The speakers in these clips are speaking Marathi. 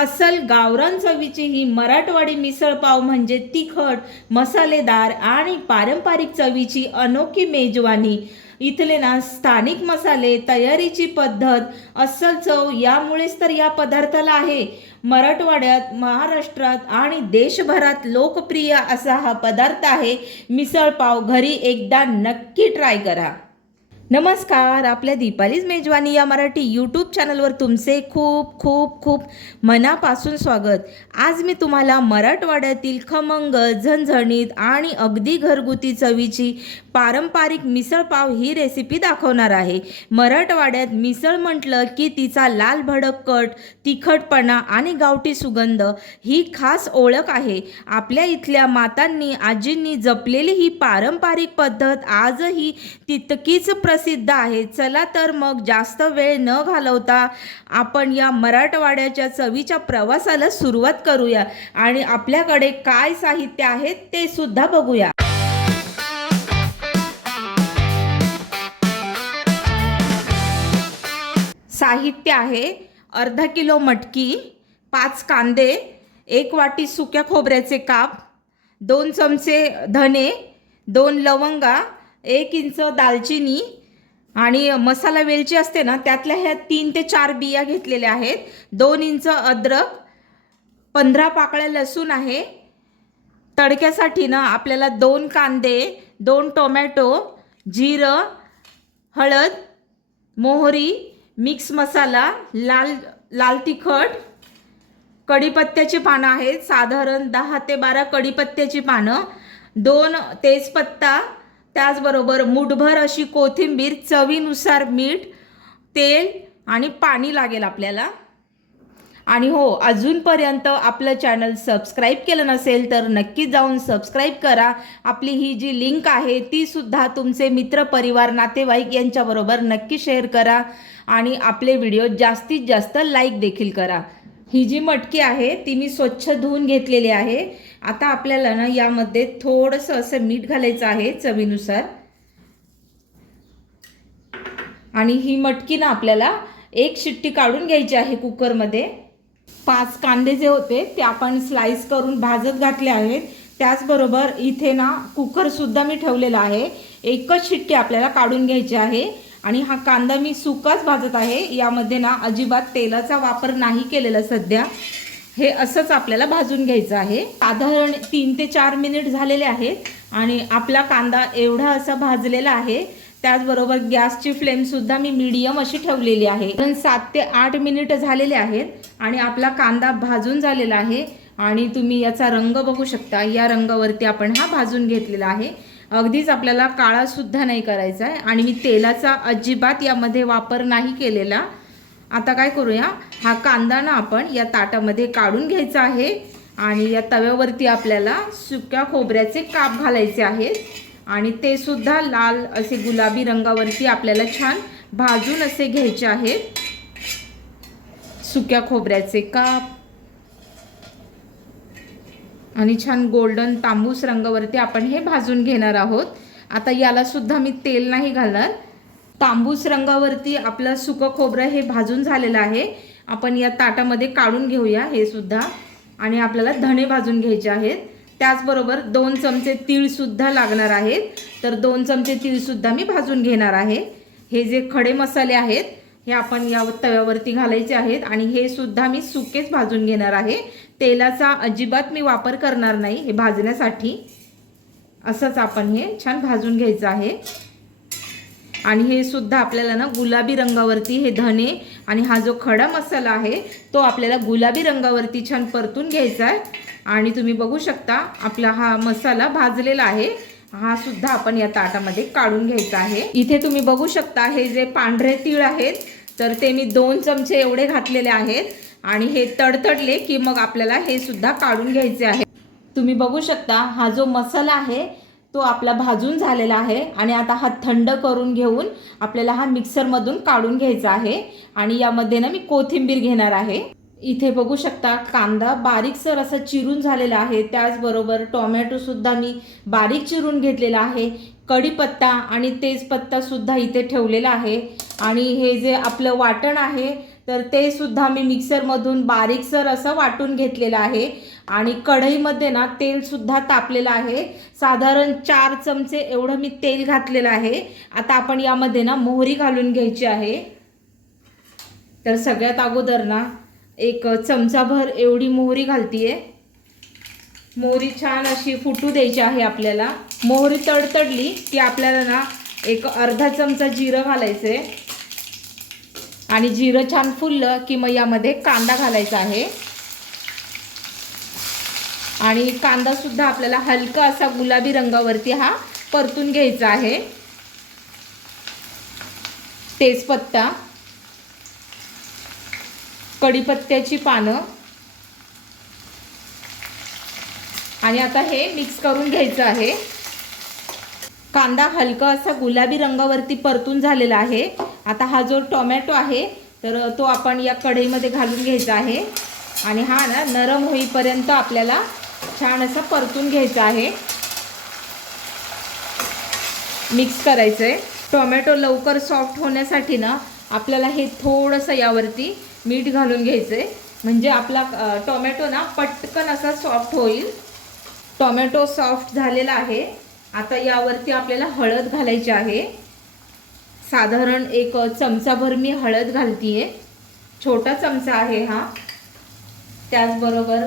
अस्सल गावरान चवीची ही मराठवाडी मिसळपाव म्हणजे तिखट, मसालेदार आणि पारंपरिक चवीची अनोखी मेजवानी। इथले ना स्थानिक मसाले, तयारीची पद्धत, अस्सल चव यामुळेच तर या पदार्थाला आहे मराठवाड्यात, महाराष्ट्रात आणि देशभरात लोकप्रिय असा हा पदार्थ आहे मिसळपाव। घरी एकदा नक्की ट्राय करा। नमस्कार, आपल्या दीपालीज मेजवानी या मराठी यूट्यूब चॅनलवर तुमचे खूप खूप खूप मनापासून स्वागत। आज मी तुम्हाला मराठवाड्यातील खमंग, झणझणीत आणि अगदी घरगुती चवीची पारंपरिक मिसळपाव ही रेसिपी दाखवणार आहे। मराठवाड्यात मिसळ म्हटलं की तिचा लाल भडक कट, तिखटपणा आणि गावठी सुगंध ही खास ओळख आहे। आपल्या इथल्या मातांनी, आजींनी जपलेली ही पारंपरिक पद्धत आजही तितकीच प्रसिद्ध आहे। चला तर मग जास्त वेळ न घालवता आपण या मराठवाड्याच्या चवीच्या प्रवासाला सुरुवात करूया आणि आपल्याकडे काय साहित्य आहे ते सुद्धा बघूया। साहित्य आहे अर्धा किलो मटकी, 5 कांदे, 1 वाटी सुक्या खोबऱ्याचे काप, 2 चमचे धने, 2 लवंगा, 1 इंच दालचिनी आणि मसाला वेलची असते ना त्यातल्या ह्या 3 ते 4 बिया घेतलेल्या आहेत, 2 इंच अद्रक, 15 पाकळ्या लसूण आहे। तडक्यासाठी ना आपल्याला 2 कांदे, 2 टोमॅटो, जिरं, हळद, मोहरी, मिक्स मसाला, लाल तिखट, कढीपत्त्याची पानं आहेत, साधारण 10 ते 12 कढीपत्त्याची पानं, 2 तेजपत्ता, त्याचबरोबर मुठभर अशी कोथिंबीर, चवीनुसार मीठ, तेल आणि पाणी लागेल आपल्याला। आणि हो, अजूनपर्यंत आपलं चॅनल सबस्क्राईब केलं नसेल तर नक्की जाऊन सबस्क्राईब करा। आपली ही जी लिंक आहे ती सुद्धा तुमचे मित्र, परिवार, नातेवाईक यांच्याबरोबर नक्की शेअर करा आणि आपले व्हिडिओ जास्तीत जास्त लाईक देखील करा। ही जी मटकी आहे ती मी स्वच्छ धुवून घेतलेली आहे। आता आपल्याला ना यामध्ये थोडंसं असं मीठ घालायचं आहे चवीनुसार आणि ही मटकी ना आपल्याला 1 शिट्टी काढून घ्यायची आहे कुकरमध्ये। 5 कांदे जे होते ते आपण स्लाइस करून भाजत घातले आहेत। त्याचबरोबर इथे ना कुकर सुद्धा मी ठेवलेला आहे, 1च शिट्टी आपल्याला काढून घ्यायची आहे। आणि हा कांदा मी सुकाच भाजत आहे, यामध्ये ना अजिबात तेलाचा वापर नाही केलेला सध्या। हे असंच आपल्याला भाजून घ्यायचं आहे। साधारण 3 ते 4 मिनिट झालेले आहेत आणि आपला कांदा एवढा असा भाजलेला आहे। त्याचबरोबर गॅसची फ्लेम सुद्धा मी मीडियम अशी ठेवलेली आहे। 7 ते 8 मिनिट झालेले आहेत आणि आपला कांदा भाजून झालेला आहे आणि तुम्ही याचा रंग बघू शकता। या रंगावरती आपण हा भाजून घेतलेला आहे। अगदीच आपल्याला काळा सुद्धा नाही करायचा आहे आणि मी तेलाचा अजिबात यामध्ये वापर नाही केलेला। आता काय करूया, हा कांदा ना आपण या ताटामध्ये काढून घ्यायचा आहे आणि या तव्यावरती आपल्याला सुक्या खोबऱ्याचे काप घालायचे आहेत आणि ते सुद्धा लाल असे गुलाबी रंगावरती आपल्याला छान भाजून असे घ्यायचे आहेत। सुक्या खोबऱ्याचे काप आणि छान गोल्डन तांबूस रंगावरती आपण हे भाजून घेणार आहोत। आता याला सुद्धा मी तेल नाही घालणार। तांबूस रंगावरती आपलं सुकं खोबरं हे भाजून झालेलं आहे। आपण या ताटामध्ये काढून घेऊया हे सुद्धा आणि आपल्याला धणे भाजून घ्यायचे आहेत। त्याचबरोबर 2 चमचे तीळ सुद्धा लागणार आहेत, तर 2 चमचे तीळ सुद्धा मी भाजून घेणार आहे। हे जे खडे मसाले आहेत हे आपण या तव्यावरती घालायचे आहेत आणि हे सुद्धा मी सुकेच भाजून घेणार आहे। तेलाचा अजिबात मी वापर करणार नाही हे भाजण्यासाठी। असंच आपण हे छान भाजून घ्यायचं आहे आणि हे सुद्धा आपल्याला ना गुलाबी रंगावरती हे धने आणि हा जो खडा मसाला आहे तो आपल्याला गुलाबी रंगावरती छान परतून घ्यायचा आहे। आणि तुम्ही बघू शकता आपला हा मसाला भाजलेला आहे, हा सुद्धा आपण या ताटामध्ये काढून घ्यायचा आहे। इथे तुम्ही बघू शकता हे जे पांढरे तीळ आहेत तर ते मी 2 चमचे एवढे घातलेले आहेत आणि हे तडतडले की मग आपल्याला हे सुद्धा काढून घ्यायचे आहे। तुम्ही बघू शकता हा जो मसाला आहे तो आपला भाजून झालेला आहे आणि आता हा थंड करून घेऊन आपल्याला हा मिक्सरमधून काढून घ्यायचा आहे आणि यामध्ये ना मी कोथिंबीर घेणार आहे। इथे बघू शकता कांदा बारीकसर असा चिरून झालेला आहे। त्याचबरोबर टोमॅटो सुद्धा मी बारीक चिरून घेतलेला आहे। कढीपत्ता आणि तेजपत्ता सुद्धा इथे ठेवलेला आहे आणि हे जे आपलं वाटण आहे तर ते सुद्धा मी मिक्सरमधून बारीकसर असं वाटून घेतलेलं आहे. आणि कढईमध्ये ना तेलसुद्धा तापलेलं आहे. साधारण 4 चमचे एवढं मी तेल घातलेलं आहे. आता आपण यामध्ये ना मोहरी घालून घ्यायची आहे. तर सगळ्यात अगोदर ना 1 चमचाभर एवढी मोहरी घालतीये. मोहरी छान अशी फुटू द्यायची आहे आपल्याला. मोहरी तडतडली की आपल्याला ना 1 अर्धा चमचा जिरं घालायचं आहे. आणि जिरं छान फुललं की मग यामध्ये कांदा घालायचा आहे. आणि कांदासुद्धा आपल्याला हलका असा गुलाबी रंगावरती हा परतून घ्यायचा आहे. तेजपत्ता, कढीपत्त्याची पानं आणि आता हे मिक्स करून घ्यायचं आहे. कांदा हलका असा गुलाबी रंगावरती परतून झालेला आहे. आता हा जो टोमॅटो आहे तर तो आपण या कढईमध्ये घालून घ्यायचा आहे. आणि हा ना नरम होईपर्यंत आपल्याला छान असं परतून घ्यायचं आहे. मिक्स करायचं आहे. टोमॅटो लवकर सॉफ्ट होण्यासाठी ना आपल्याला हे थोडंसं यावरती मीठ घालून घ्यायचं आहे. म्हणजे आपला टोमॅटो ना पटकन असा सॉफ्ट होईल. टोमॅटो सॉफ्ट झालेला आहे. आता यावरती आपल्याला हळद घालायची आहे. साधारण 1 चमचाभर मी हळद घालतीये. छोटा चमचा आहे हा. त्याचबरोबर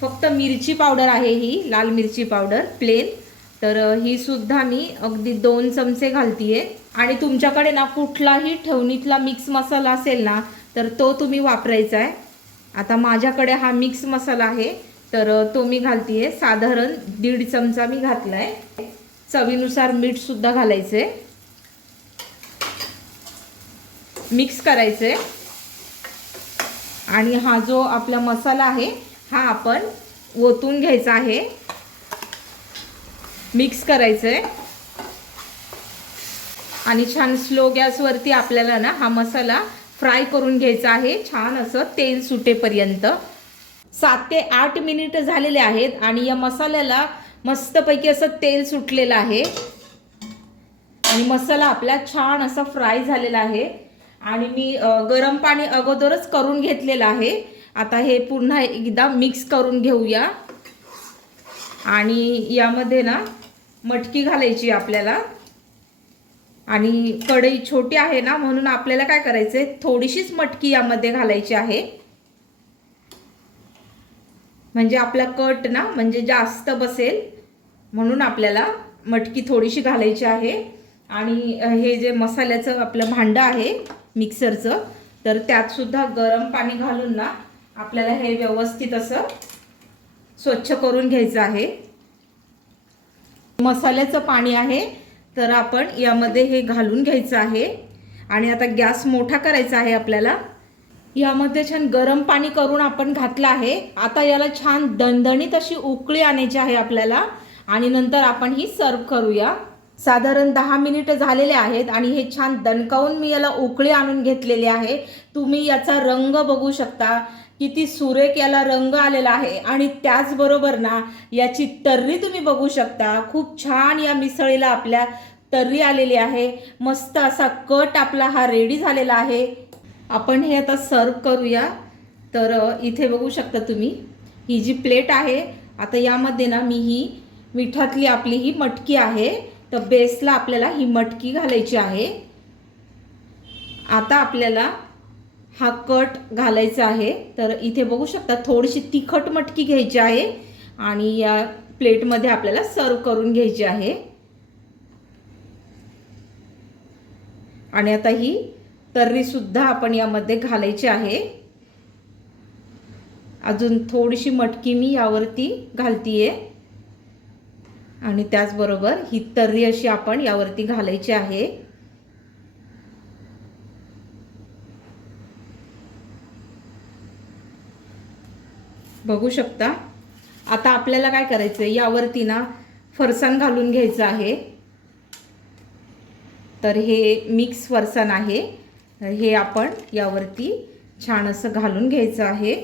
फक्त मिरची पावडर आहे, ही लाल मिरची पावडर प्लेन. तर ही सुद्धा मी अगदी 2 चमचे घालतीये. आणि तुमच्याकडे ना कुठलाही ठेवणीतला मिक्स मसाला असेल ना तर तो तुम्ही वापरायचा आहे. आता माझ्याकडे हा मिक्स मसाला आहे तर तो मी घालतीये. साधारण 1.5 चमचा मी घातलाय. चवीनुसार मीठ सुद्धा घालायचे. मिक्स करायचे. आणि हा जो आपला मसाला आहे हा आपण ओतून घ्यायचा आहे. मिक्स करायचे. आणि छान स्लो गॅसवरती आपल्याला ना हा मसाला फ्राय करून घ्यायचा आहे, छान असं तेल सुटेपर्यंत. 7 ते 8 मिनिट झालेले आहेत आणि या मसाल्याला मस्तपैकी असं तेल सुटलेलं आहे. आणि मसाला आपला छान असा फ्राय झालेला आहे. आणि मी गरम पाणी अगोदरच करून घेतलेलं आहे. आता हे पुन्हा एकदा मिक्स करून घेऊया. आणि यामध्ये ना मटकी घालायची आपल्याला. आणि कढई छोटी आहे ना म्हणून आपल्याला काय करायचंय, थोडीशीच मटकी यामध्ये घालायची आहे. म्हणजे आपला कट ना म्हणजे जास्त बसेल म्हणून आपल्याला मटकी थोडीशी घालायची आहे. आणि हे जे मसाल्याचं आपलं भांडं आहे मिक्सरचं तर त्यात सुद्धा गरम पाणी घालून ना आपल्याला हे व्यवस्थित असं स्वच्छ करून घ्यायचं आहे. मसाल्याचं पाणी आहे तर आपण यामध्ये हे घालून घ्यायचं आहे. आणि आता गॅस मोठा करायचा आहे आपल्याला. यामध्ये छान गरम पाणी करून आपण घातलं आहे. आता याला छान दणदणीत अशी उकळी आणायची आहे आपल्याला. आणि नंतर आपण ही सर्व करूया. साधारण 10 मिनिट झालेले आहेत आणि हे छान दणकावून मी याला उकळी आणून घेतलेली आहे. तुम्ही याचा रंग बघू शकता, किती सुरेख याला रंग आलेला आहे. आणि त्याचबरोबर ना याची तर्री तुम्ही बघू शकता. खूप छान या मिसळीला आपल्या तर्री आलेली आहे. मस्त असा कट आपला हा रेडी झालेला आहे. आपण हे आता सर्व करूया. तर इथे बघू शकता तुम्ही ही जी प्लेट आहे. आता यामध्ये ना मी ही मिठातली आपली ही मटकी आहे तर बेसला आपल्याला ही मटकी घालायची आहे. आता आपल्याला हा कट घालायचा आहे. तर इथे बघू शकता थोडीशी तिखट मटकी घ्यायची आहे आणि या प्लेटमध्ये आपल्याला सर्व करून घ्यायची आहे. आणि आता ही तर्री सुद्धा आपण यामध्ये घालायची आहे. अजून थोडीशी मटकी मी यावरती घालतीये. आणि त्याचबरोबर ही तर्री अशी आपण यावरती घालायची आहे. बघू शकता. आता आपल्याला काय करायचं आहे, यावरती ना फरसाण घालून घ्यायचं आहे. तर हे मिक्स फरसाण आहे. हे आपण यावरती छान असं घालून घ्यायचं आहे.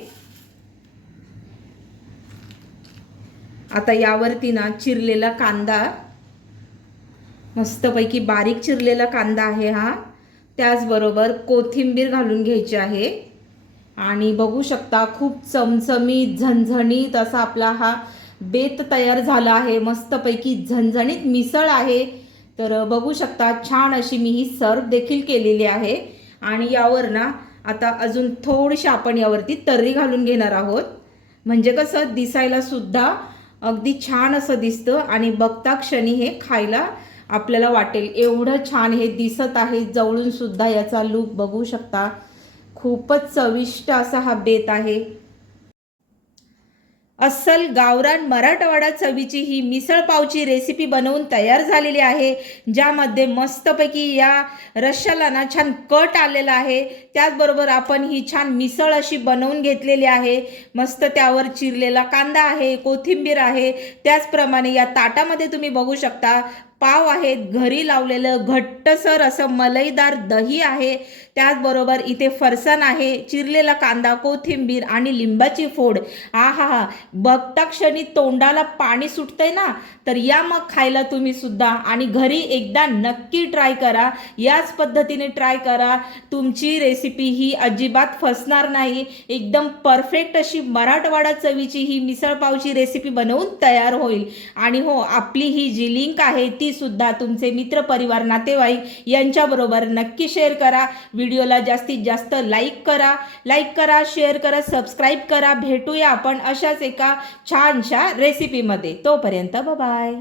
आता यावरती ना चिरलेला कांदा, मस्तपैकी बारीक चिरलेला कांदा आहे हा. त्याचबरोबर कोथिंबीर घालून घ्यायची आहे. आणि बघू शकता खूप चमचमीत झणझणीत असा आपला हा बेत तयार झाला आहे. मस्तपैकी झणझणीत मिसळ आहे. तर बघू शकता छान अशी मी ही सर्व देखील केलेली आहे. आणि यावर ना आता अजून थोडीशी आपण यावरती तर्री घालून घेणार आहोत. म्हणजे कसं दिसायला सुद्धा अगदी छान असं दिसतं आणि बघता क्षणी हे खायला आपल्याला वाटेल एवढं छान हे दिसत आहे. जवळून सुद्धा याचा लूक बघू शकता. खूपच चविष्ट असा हा बेत आहे. अस्सल गावरान मराठवाडा चवीची ही मिसळ पावची रेसिपी बनवून तयार झालेली आहे, ज्यामध्ये मस्तपैकी या रश्श्याला ना छान कट आलेला आहे. त्याचबरोबर आपण ही छान मिसळ अशी बनवून घेतलेली आहे. मस्त त्यावर चिरलेला कांदा आहे, कोथिंबीर आहे. त्याचप्रमाणे या ताटामध्ये तुम्ही बघू शकता पाव आहेत, घरी लावलेलं घट्टसर असं मलईदार दही आहे. त्याचबरोबर इथे फरसाण आहे, चिरलेला कांदा, कोथिंबीर आणि लिंबाची फोड. आहा, बघता क्षणी तोंडाला पाणी सुटतंय ना. तर या मग खायला तुम्ही सुद्धा आणि घरी एकदा नक्की ट्राय करा. याच पद्धतीने ट्राय करा. तुमची रेसिपी ही अजिबात फसणार नाही. एकदम परफेक्ट अशी मराठवाडा चवीची ही मिसळ पावची रेसिपी बनवून तयार होईल. आणि हो, आपली ही जी लिंक आहे ती सुद्धा तुमचे मित्र, परिवार, नातेवाईक यांच्याबरोबर नक्की शेअर करा. व्हिडिओला जास्तीत जास्त लाईक करा, शेअर करा, सबस्क्राईब करा. भेटूया आपण अशाच एका छानशा रेसिपीमध्ये. तोपर्यंत बाय.